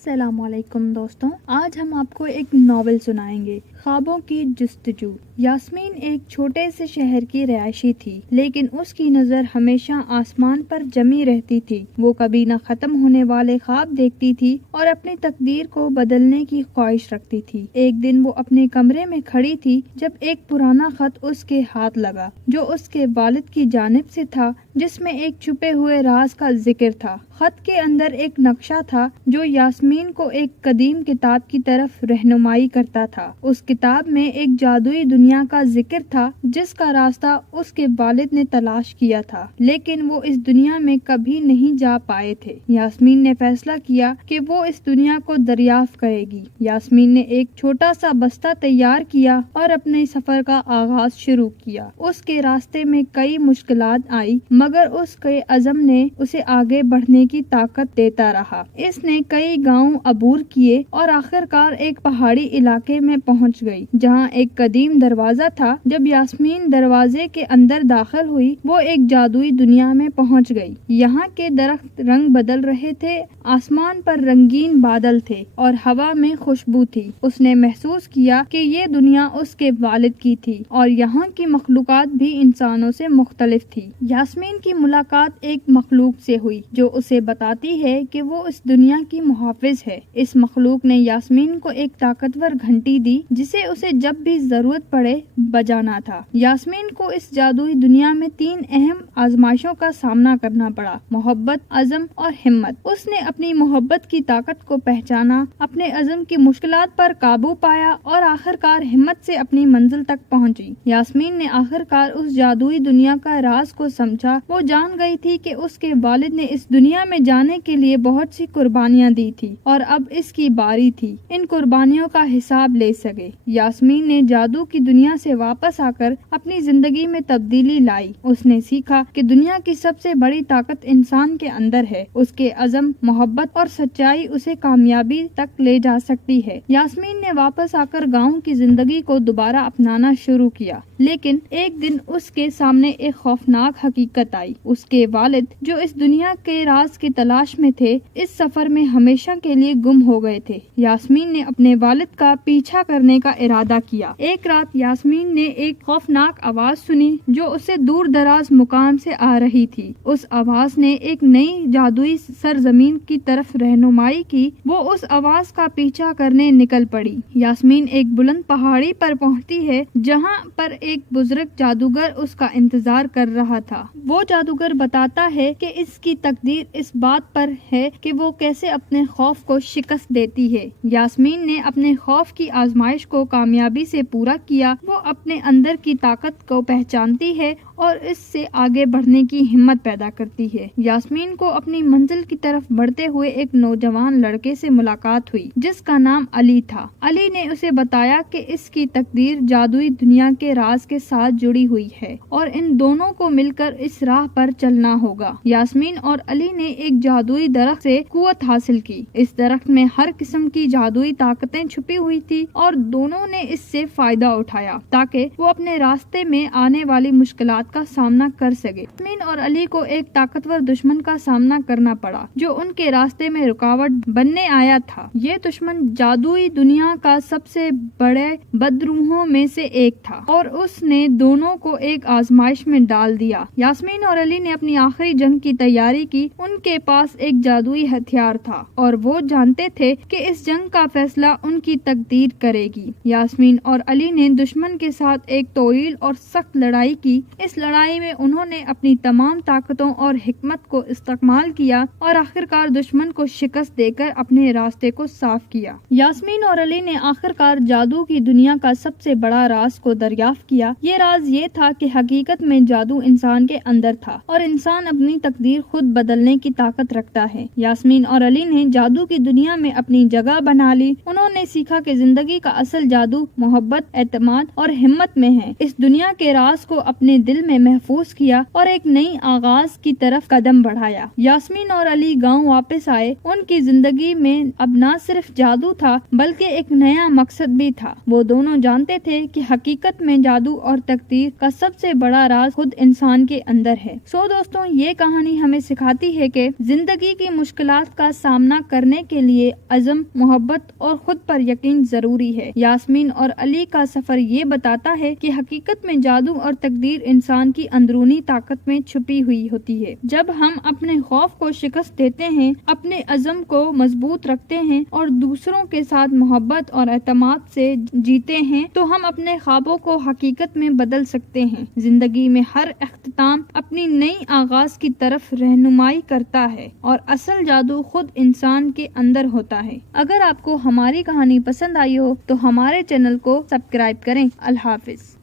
السلام علیکم دوستوں، آج ہم آپ کو ایک ناول سنائیں گے، خوابوں کی جستجو۔ یاسمین ایک چھوٹے سے شہر کی رہائشی تھی، لیکن اس کی نظر ہمیشہ آسمان پر جمی رہتی تھی۔ وہ کبھی نہ ختم ہونے والے خواب دیکھتی تھی اور اپنی تقدیر کو بدلنے کی خواہش رکھتی تھی۔ ایک دن وہ اپنے کمرے میں کھڑی تھی جب ایک پرانا خط اس کے ہاتھ لگا، جو اس کے والد کی جانب سے تھا، جس میں ایک چھپے ہوئے راز کا ذکر تھا۔ خط کے اندر ایک نقشہ تھا جو یاسمین کو ایک قدیم کتاب کی طرف رہنمائی کرتا تھا۔ اس کتاب میں ایک جادوئی دنیا کا ذکر تھا جس کا راستہ اس کے والد نے تلاش کیا تھا، لیکن وہ اس دنیا میں کبھی نہیں جا پائے تھے۔ یاسمین نے فیصلہ کیا کہ وہ اس دنیا کو دریافت کرے گی۔ یاسمین نے ایک چھوٹا سا بستہ تیار کیا اور اپنے سفر کا آغاز شروع کیا۔ اس کے راستے میں کئی مشکلات آئی، مگر اس کے عزم نے اسے آگے بڑھنے کی طاقت دیتا رہا۔ اس نے کئی گاؤں عبور کیے اور آخرکار ایک پہاڑی علاقے میں پہنچ گئی، جہاں ایک قدیم دروازہ تھا۔ جب یاسمین دروازے کے اندر داخل ہوئی، وہ ایک جادوئی دنیا میں پہنچ گئی۔ یہاں کے درخت رنگ بدل رہے تھے، آسمان پر رنگین بادل تھے اور ہوا میں خوشبو تھی۔ اس نے محسوس کیا کہ یہ دنیا اس کے والد کی تھی اور یہاں کی مخلوقات بھی انسانوں سے مختلف تھی۔ یاسمین کی ملاقات ایک مخلوق سے ہوئی جو اسے بتاتی ہے کہ وہ اس دنیا کی محافظ ہے۔ اس مخلوق نے یاسمین کو ایک طاقتور گھنٹی دی جسے اسے جب بھی ضرورت پڑے بجانا تھا۔ یاسمین کو اس جادوئی دنیا میں 3 اہم آزمائشوں کا سامنا کرنا پڑا: محبت، عزم اور ہمت۔ اس نے اپنی محبت کی طاقت کو پہچانا، اپنے عزم کی مشکلات پر قابو پایا اور آخرکار ہمت سے اپنی منزل تک پہنچی۔ یاسمین نے آخرکار اس جادوئی دنیا کا راز کو سمجھا۔ وہ جان گئی تھی کہ اس کے والد نے اس دنیا میں جانے کے لیے بہت سی قربانیاں دی تھی اور اب اس کی باری تھی ان قربانیوں کا حساب لے سکے۔ یاسمین نے جادو کی دنیا سے واپس آ کر اپنی زندگی میں تبدیلی لائی۔ اس نے سیکھا کہ دنیا کی سب سے بڑی طاقت انسان کے اندر ہے۔ اس کے عزم، محبت اور سچائی اسے کامیابی تک لے جا سکتی ہے۔ یاسمین نے واپس آ کر گاؤں کی زندگی کو دوبارہ اپنانا شروع کیا، لیکن ایک دن اس کے سامنے ایک خوفناک حقیقت آئی۔ اس کے والد، جو اس دنیا کے راز کی تلاش میں تھے، اس سفر میں ہمیشہ کے لیے گم ہو گئے تھے۔ یاسمین نے اپنے والد کا پیچھا کرنے کا ارادہ کیا۔ ایک رات یاسمین نے ایک خوفناک آواز سنی جو اسے دور دراز مقام سے آ رہی تھی۔ اس آواز نے ایک نئی جادوئی سرزمین کی طرف رہنمائی کی۔ وہ اس آواز کا پیچھا کرنے نکل پڑی۔ یاسمین ایک بلند پہاڑی پر پہنچتی ہے جہاں پر ایک بزرگ جادوگر اس کا انتظار کر رہا تھا۔ وہ جادوگر بتاتا ہے کہ اس کی تقدیر اس بات پر ہے کہ وہ کیسے اپنے خوف کو شکست دیتی ہے۔ یاسمین نے اپنے خوف کی آزمائش کو کامیابی سے پورا کیا۔ وہ اپنے اندر کی طاقت کو پہچانتی ہے اور اس سے آگے بڑھنے کی ہمت پیدا کرتی ہے۔ یاسمین کو اپنی منزل کی طرف بڑھتے ہوئے ایک نوجوان لڑکے سے ملاقات ہوئی جس کا نام علی تھا۔ علی نے اسے بتایا کہ اس کی تقدیر جادوئی دنیا کے راز کے ساتھ جڑی ہوئی ہے اور ان دونوں کو مل کر اس راہ پر چلنا ہوگا۔ یاسمین اور علی نے ایک جادوئی درخت سے قوت حاصل کی۔ اس درخت میں ہر قسم کی جادوئی طاقتیں چھپی ہوئی تھی اور دونوں نے اس سے فائدہ اٹھایا تاکہ وہ اپنے راستے میں آنے والی مشکلات کا سامنا کر سکے۔ یاسمین اور علی کو ایک طاقتور دشمن کا سامنا کرنا پڑا جو ان کے راستے میں رکاوٹ بننے آیا تھا۔ یہ دشمن جادوئی دنیا کا سب سے بڑے بدروحوں میں سے ایک تھا اور اس نے دونوں کو ایک آزمائش میں ڈال دیا۔ یاسمین اور علی نے اپنی آخری جنگ کی تیاری کی۔ ان کے پاس ایک جادوئی ہتھیار تھا اور وہ جانتے تھے کہ اس جنگ کا فیصلہ ان کی تقدیر کرے گی۔ یاسمین اور علی نے دشمن کے ساتھ ایک طویل اور سخت لڑائی کی۔ اس لڑائی میں انہوں نے اپنی تمام طاقتوں اور حکمت کو استعمال کیا اور آخرکار دشمن کو شکست دے کر اپنے راستے کو صاف کیا۔ یاسمین اور علی نے آخرکار جادو کی دنیا کا سب سے بڑا راز کو دریافت کیا۔ یہ راز یہ تھا کہ حقیقت میں جادو انسان کے اندر تھا اور انسان اپنی تقدیر خود بدلنے کی طاقت رکھتا ہے۔ یاسمین اور علی نے جادو کی دنیا میں اپنی جگہ بنا لی۔ انہوں نے سیکھا کہ زندگی کا اصل جادو محبت، اعتماد اور ہمت میں ہے۔ اس دنیا کے راز کو اپنے دل دل میں محفوظ کیا اور ایک نئی آغاز کی طرف قدم بڑھایا۔ یاسمین اور علی گاؤں واپس آئے۔ ان کی زندگی میں اب نہ صرف جادو تھا بلکہ ایک نیا مقصد بھی تھا۔ وہ دونوں جانتے تھے کہ حقیقت میں جادو اور تقدیر کا سب سے بڑا راز خود انسان کے اندر ہے۔ دوستوں، یہ کہانی ہمیں سکھاتی ہے کہ زندگی کی مشکلات کا سامنا کرنے کے لیے عزم، محبت اور خود پر یقین ضروری ہے۔ یاسمین اور علی کا سفر یہ بتاتا ہے کہ حقیقت میں جادو اور تقدیر انسان کی اندرونی طاقت میں چھپی ہوئی ہوتی ہے۔ جب ہم اپنے خوف کو شکست دیتے ہیں، اپنے عزم کو مضبوط رکھتے ہیں اور دوسروں کے ساتھ محبت اور اعتماد سے جیتے ہیں تو ہم اپنے خوابوں کو حقیقت میں بدل سکتے ہیں۔ زندگی میں ہر اختتام اپنی نئی آغاز کی طرف رہنمائی کرتا ہے اور اصل جادو خود انسان کے اندر ہوتا ہے۔ اگر آپ کو ہماری کہانی پسند آئی ہو تو ہمارے چینل کو سبسکرائب کریں۔ اللہ حافظ۔